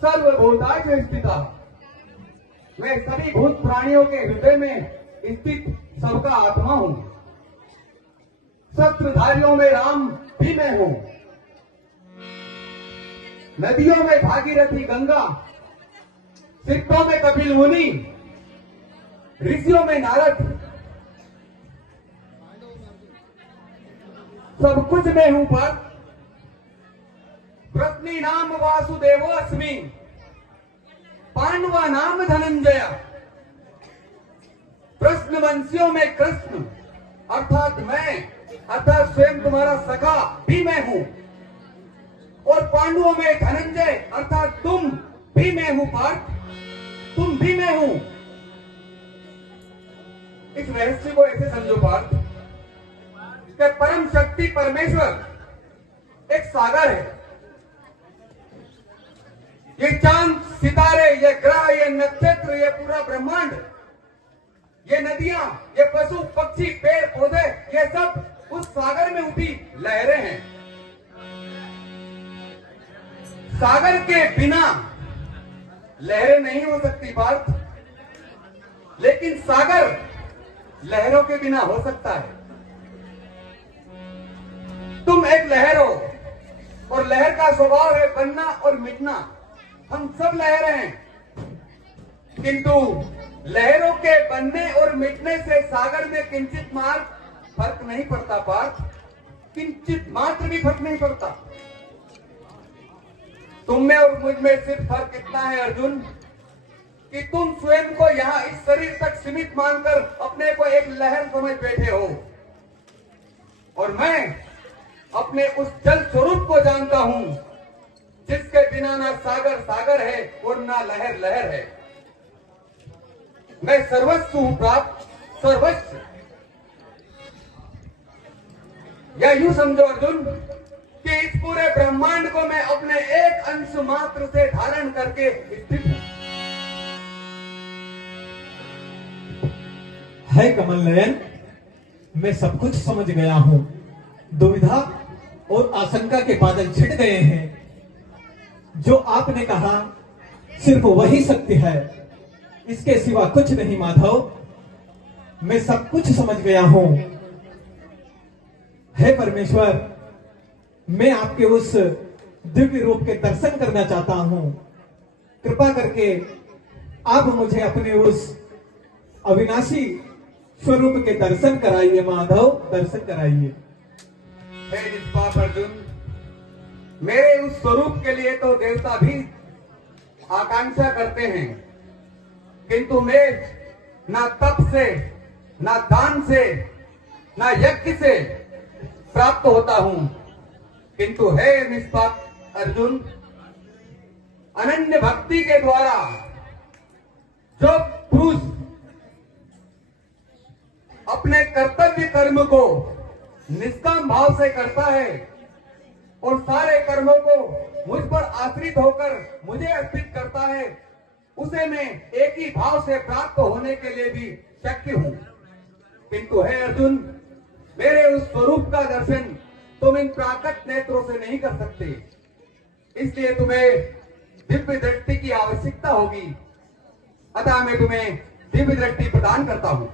सर्वभूताय स्थितः। मैं सभी भूत प्राणियों के हृदय में स्थित सबका आत्मा हूं। शस्त्रधारियों में राम भी मैं हूं। नदियों में भागीरथी गंगा, सिद्धों में कपिल मुनि, ऋषियों में नारद, सब कुछ मैं हूं। पर पृथ्वी नाम वासुदेवो अस्मि, पांडवा नाम धनंजय। प्रश्नवंशियों में कृष्ण अर्थात मैं, अर्थात स्वयं तुम्हारा सखा भी मैं हूं। और पांडवों में धनंजय अर्थात तुम भी मैं हूं। पार्थ, तुम भी मैं हूं। इस रहस्य को ऐसे समझो पार्थ कि परम शक्ति परमेश्वर एक सागर है। ये चांद, सितारे, ये ग्रह, ये नक्षत्र, ये पूरा ब्रह्मांड, ये नदियां, ये पशु पक्षी, पेड़ पौधे, ये सब उस सागर में उठी लहरें हैं। सागर के बिना लहरें नहीं हो सकती पार्थ, लेकिन सागर लहरों के बिना हो सकता है। तुम एक लहर हो और लहर का स्वभाव है बनना और मिटना। हम सब लहरें हैं, किंतु लहरों के बनने और मिटने से सागर में किंचित मात्र फर्क नहीं पड़ता पार्थ, किंचित मात्र भी फर्क नहीं पड़ता। तुम में और मुझ में सिर्फ फर्क इतना है अर्जुन कि तुम स्वयं को यहां इस शरीर तक सीमित मानकर अपने को एक लहर समझ बैठे हो, और मैं अपने उस जल स्वरूप को जानता हूं जिसके बिना ना सागर सागर है और ना लहर लहर है। मैं सर्वस्व हूं प्राप्त, सर्वस्व। या यूं समझो अर्जुन कि इस पूरे ब्रह्मांड को मैं अपने एक अंश मात्र से धारण करके स्थित हूं। है कमल नयन, मैं सब कुछ समझ गया हूं। दुविधा और आशंका के बादल छिट गए हैं। जो आपने कहा सिर्फ वही सत्य है, इसके सिवा कुछ नहीं माधव। मैं सब कुछ समझ गया हूं। हे परमेश्वर, मैं आपके उस दिव्य रूप के दर्शन करना चाहता हूं। कृपा करके आप मुझे अपने उस अविनाशी स्वरूप के दर्शन कराइए माधव, दर्शन कराइए। हे निष्पाप अर्जुन, मेरे उस स्वरूप के लिए तो देवता भी आकांक्षा करते हैं, किंतु मैं ना तप से, ना दान से, ना यज्ञ से प्राप्त होता हूं, किंतु हे निष्पाप अर्जुन, अनन्य भक्ति के द्वारा जो पुरुष अपने कर्तव्य कर्म को निष्काम भाव से करता है और सारे कर्मों को मुझ पर आश्रित होकर मुझे अर्पित करता है, उसे मैं एक ही भाव से प्राप्त होने के लिए भी शक्य हूं। किंतु हे अर्जुन, मेरे उस स्वरूप का दर्शन तुम इन प्राकृत नेत्रों से नहीं कर सकते, इसलिए तुम्हें दिव्य दृष्टि की आवश्यकता होगी। अतः मैं तुम्हें दिव्य दृष्टि प्रदान करता हूं।